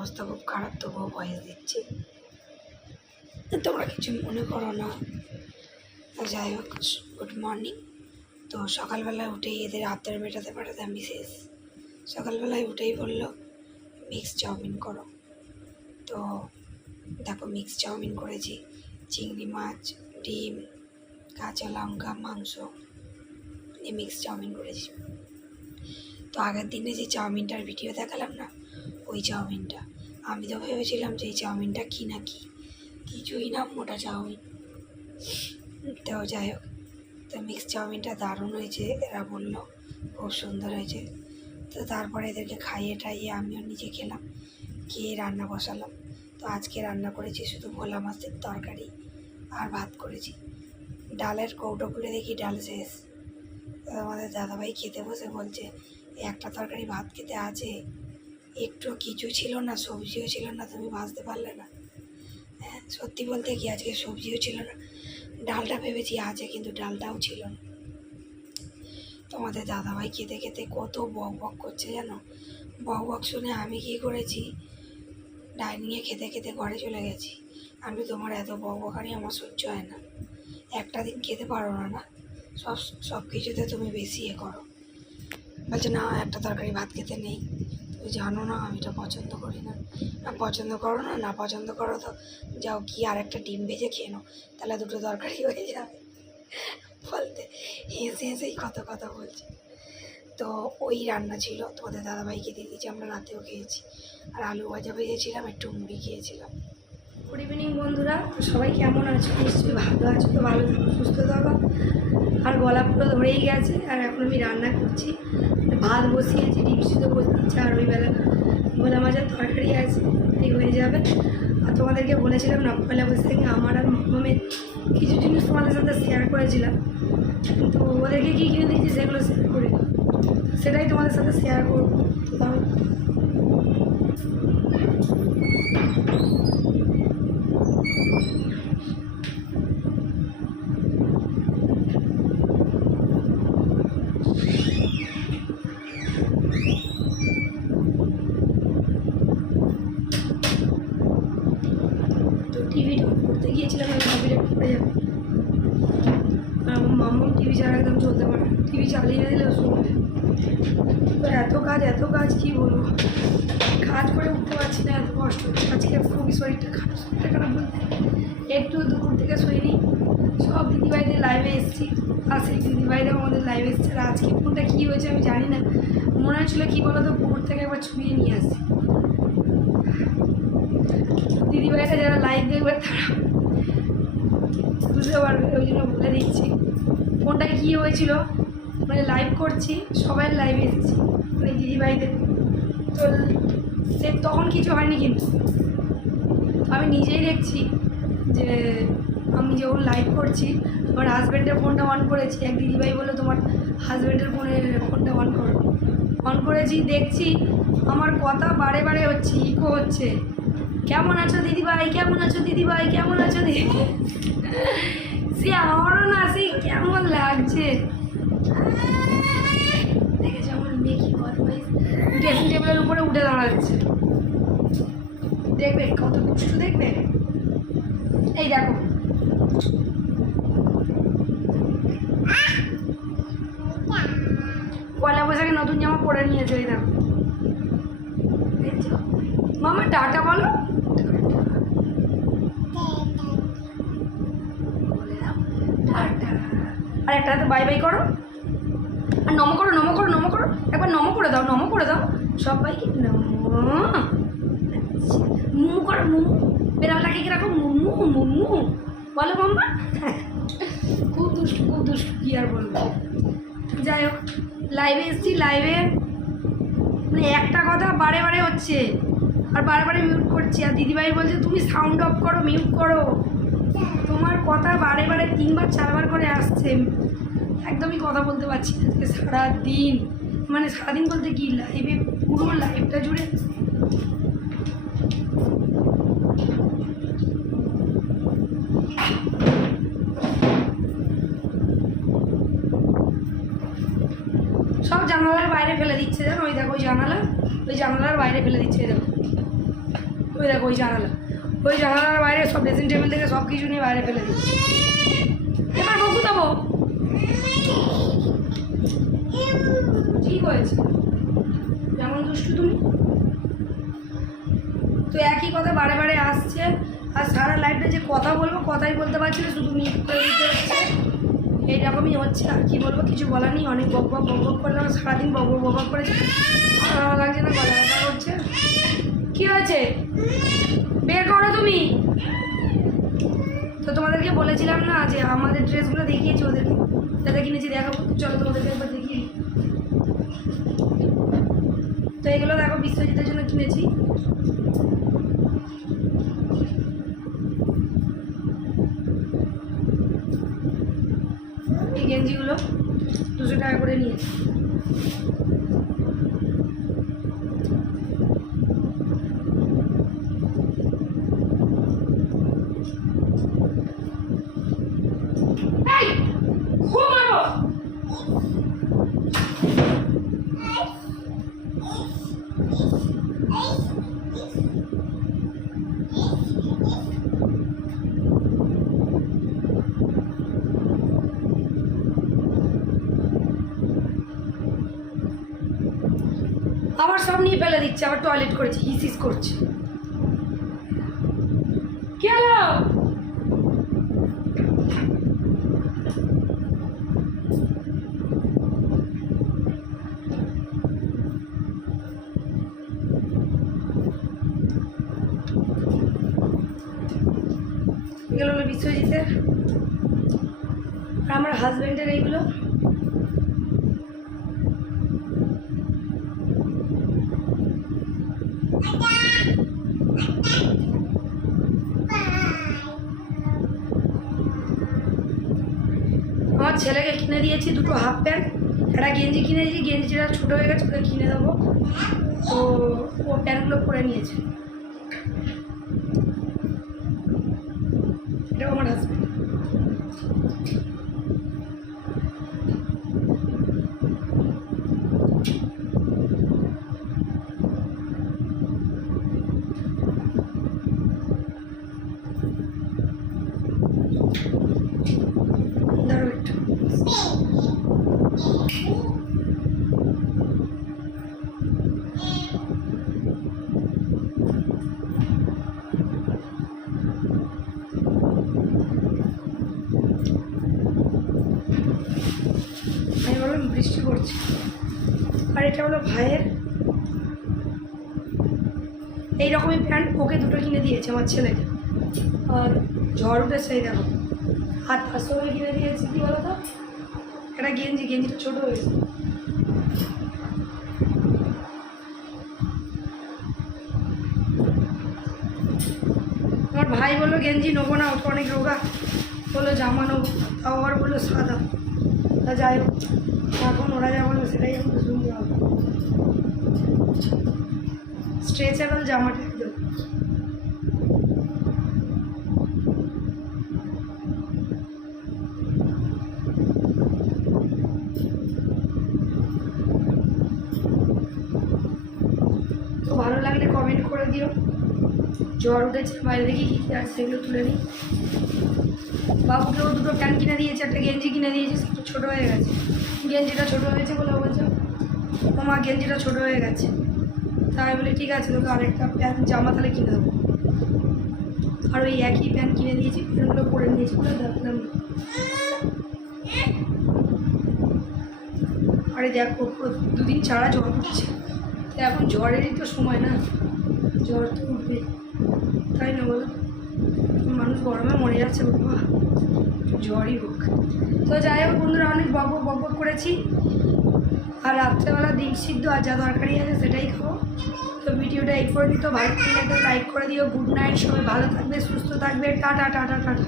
অবস্থা খুব খারাপ, তবুও ভয়েস দিচ্ছি, তোমরা কিছু মনে করো না। যাই হোক, গুড মর্নিং। তো সকালবেলায় উঠেই এদের আবদার মেটাতে পাঠাতে আমি শেষ। সকালবেলায় উঠেই বললো মিক্স চাউমিন করো। তো দেখো মিক্স চাউমিন করেছি, চিংড়ি মাছ, ডিম, কাঁচা লঙ্কা, মাংস দিয়ে মিক্স চাউমিন করেছি। তো আগের দিনে যে চাউমিনটার ভিডিও দেখালাম না, ওই চাউমিনটা আমি তো ভেবেছিলাম যে এই চাউমিনটা কি না কিছুই না, মোটা চাউমিন। তো যাই হোক, তো মিক্স চাউমিনটা দারুণ হয়েছে, এরা বললো খুব সুন্দর হয়েছে। তো তারপরে এদেরকে খাইয়ে টাইয়ে আমিও নিজে খেলাম, খেয়ে রান্না বসালাম। তো আজকে রান্না করেছি শুধু ভোলা মাছের তরকারি আর ভাত করেছি। ডালের কৌটো খুলে দেখি ডাল শেষ। আমাদের দাদাভাই খেতে বসে বলছে একটা তরকারি ভাত খেতে আছে, একটু কিছু ছিল না, সবজিও ছিল না, তুমি ভাজতে পারলে না? হ্যাঁ, সত্যি বলতে কি আজকে সবজিও ছিল না, ডালটা ভেবেছি আছে কিন্তু ডালটাও ছিল না। তোমাদের দাদাভাই খেতে খেতে কত বক বক করছে জানো। বক বক শুনে আমি কী করেছি, ডাইনিংয়ে খেতে খেতে ঘরে চলে গেছি। আমি তোমার এত বক বকানি আমার সহ্য হয় না। একটা দিন খেতে পারো না সব কিছুতে তুমি বেশি করো। বলছে না একটা তরকারি ভাত খেতে নেই, তুমি জানো না আমি এটা পছন্দ করি না। না পছন্দ করো না, না পছন্দ করো তো যাও কি আর একটা ডিম ভেজে খেয়ে নাও, তাহলে দুটো তরকারি হয়ে যাবে। বলতে হেসে হেসেই কত কথা বলছে। তো ওই রান্না ছিল, তোমাদের দাদাভাইকে দিয়ে দিয়েছি, আমরা রাতেও খেয়েছি। আর আলু ভাজা ভেজেছিলাম, একটু মুড়ি খেয়েছিলাম। গুড ইভিনিং বন্ধুরা, তো সবাই কেমন আছো? নিশ্চয়ই ভালো আছো। তো ভালো থাকো, সুস্থ থাকো। আর গলা পুরো ধরেই গেছে। আর এখন আমি রান্না করছি, ভাত বসিয়েছি, ডিম সিদ্ধ বসিয়েছি, আর ওই বেলা ভোলা মাছের তরকারি আছে, এই হয়ে যাবে। আর তোমাদেরকে বলেছিলাম না পয়লা বৈশাখে আমার আর মামের কিছু জিনিস তোমাদের সাথে শেয়ার করেছিলাম, কিন্তু ওদেরকে কী কিনে দিয়েছি সেগুলো শেয়ার করি, সেটাই তোমাদের সাথে শেয়ার করবো। টিভিটা করতে গিয়েছিলাম, কপিরাইট পড়ে যাবে। আর আমার মাম্মা টিভি ছাড়া একদম চলতে পারে, টিভি চালিয়ে দিলেও শুনবে। তো এত কাজ কী বলবো, কাজ করে উঠতে পারছি না, এত কষ্ট হচ্ছে। আজকে খুবই শরীরটা খারাপ বলতে, একটু দুপুর থেকে শুইনি। সব দিদিভাইদের লাইভে এসেছি, আর সেই দিদিভাইরাও আমাদের লাইভে এসেছে। আর আজকে ফোনটা কী হয়েছে আমি জানি না, মনে হচ্ছিলো কী বলো তো, পুকুর থেকে একবার ছুঁয়ে নিয়ে আসছি। দিদিভাইরা যারা লাইভ দেখবে তারা বুঝতে পারবে, ওই জন্য বলে দিচ্ছি ফোনটা কী হয়েছিল। মানে লাইভ করছি, সবাই লাইভে এসেছি, মানে দিদিভাইদের। তো সে তখন কিছু হয়নি, কিন্তু আমি নিজেই দেখছি যে আমি যখন লাইভ করছি আমার হাজব্যান্ডের ফোনটা অন করেছি। এক দিদিভাই বললো তোমার হাজব্যান্ডের ফোনটা অন করেছি, দেখছি আমার কথা বারে বারে হচ্ছে, ইকো হচ্ছে। কেমন আছো দিদিভাই, কেমন আছো দিদিভাই, কেমন আছো দিদি? সে আমারও না সে কেমন লাগছে। দেখেছো আমার মেয়ে কি বদমাইশ, ড্রেসিং টেবিলের উপরে উঠে দাঁড়াচ্ছে, দেখবে কত দুষ্টু, দেখবে। এই দেখো পয়লা বৈশাখে নতুন জামা পরে নিয়েছে, এই দেখো। মামা টাটা বলো, আর একটা হাতে বাই বাই করো, আর নমো করো, একবার নমো করে দাও সবাইকে, মুমু করো, মুমু বেড়ালটাকে কিরকম মুমু বলো মাম্মা। খুব দুষ্টু কি আর বলবো। যাই হোক, লাইভে এসেছি, লাইভে মানে একটা কথা বারে বারে হচ্ছে, আর বারে মিউট করছি। আর দিদিভাই বলছে তুমি সাউন্ড অফ করো, মিউট করো, তোমার কথা বারে 3বার 4বার করে আসছে, একদমই কথা বলতে পারছি না আজকে সারাদিন। মানে সারাদিন বলতে কি, লাইভে পুরো লাইভটা জুড়ে সব জানালার বাইরে ফেলে দিচ্ছে, জানো। ওই দেখো ওই জানালার বাইরে ফেলে দিচ্ছে, দেখো ওই দেখো ওই জানালার বাইরে সব ড্রেসিং টেবিল থেকে সব কিছু নিয়ে বাইরে ফেলে দিচ্ছি। এবার বকু দেবো, ঠিক হয়েছে, যেমন দুষ্টু তুমি। তো একই কথা বারে বারে আসছে, আর সারা লাইফে যে কথা বলবো কথাই বলতে পারছি না, শুধু মিট করে দিতে হচ্ছে, এইরকমই হচ্ছে। আর কি বলবো, কিছু বলার নেই। অনেক বক বক করলাম, সারাদিন বক বক করেছে, ভালো লাগছে না, গলা ব্যথা করছে। কী হয়েছে, বের করো তুমি। তো তোমাদেরকে বলেছিলাম না যে আমাদের ড্রেসগুলো দেখিয়েছি ওদেরকে, যাদের কিনেছি দেখাবো, চলো তোমাদেরকে একবার দেখিয়ে। তো এগুলো দেখো বিশ্বজিতের জন্য কিনেছি। এই গেঞ্জিগুলো 200 টাকা করে নিয়েছি। আবার সব নিয়ে ফেলে দিচ্ছে, আবার টয়লেট করেছে, হিস করছে। কি হলো, এগুলো হলো বিশ্বজিতের, আর আমার হাজব্যান্ডের এইগুলো। আমার ছেলেকে কিনে দিয়েছি দুটো হাফ প্যান্ট, একটা গেঞ্জি কিনে দিয়েছি, গেঞ্জিটা ছোটো হয়ে গেছে, ওটা কিনে দেবো। তো ও প্যান্টগুলো পরে নিয়েছে। এটাও আমার হাজব্যান্ড। আমি বললাম বৃষ্টি পড়ছে। আর এটা হলো ভাইয়ের, এইরকমই প্যান্ট ওকে দুটো কিনে দিয়েছে আমার ছেলেকে। আর ঝড় উঠে সেই দেখো, আর তার সঙ্গে কিনে দিয়েছি কী বলো তো, একটা গেঞ্জিটা ছোটো হয়েছে। আমার ভাই বললো গেঞ্জি নেবো না, ওটা অনেক রোগা, বললো জামা নেবো, তাও আবার বললো সাদা। তা যাই হোক, এখন ওরা যা বলবে সেটাই আমাকে শুনতে হবে। স্ট্রেচেবল জামাটা একদম। তো ভালো লাগলে কমেন্ট করে দিও। জ্বর উঠেছে, বাইরে দেখি কী কী আছে সেগুলো তুলে নিই। বাবুকেও দুটো প্যান্ট কিনে দিয়েছে, একটা গেঞ্জি কিনে দিয়েছে, সেটা ছোটো হয়ে গেছে। গেঞ্জিটা ছোটো হয়েছে বলে বলছে আমার গেঞ্জিটা ছোটো হয়ে গেছে। তাই বলে ঠিক আছে, তোকে আরেকটা প্যান্ট জামা তাহলে কিনে দেবো। আর ওই একই প্যান্ট কিনে দিয়েছি, প্যান্টগুলো পরে নিয়েছি বলে দেখলাম। আরে দেখো, দুদিন ছাড়া জ্বর উঠছে, তো এখন জ্বরেরই তো সময় না, জ্বর তো উঠবে, তাই না বলো? মানুষ গরমে মরে যাচ্ছে বাবা, জ্বরই হোক। তো যাই হোক বন্ধুরা, অনেক বক করেছি। আর রাত্রেবেলা ডিম সিদ্ধ আর যা তরকারি আছে সেটাই খাবো। তো ভিডিওটা এই করে দিত, ভালো লাগলে লাইক করে দিও। গুড নাইট, সবাই ভালো থাকবে, সুস্থ থাকবে, টাটা টাটা টাটা।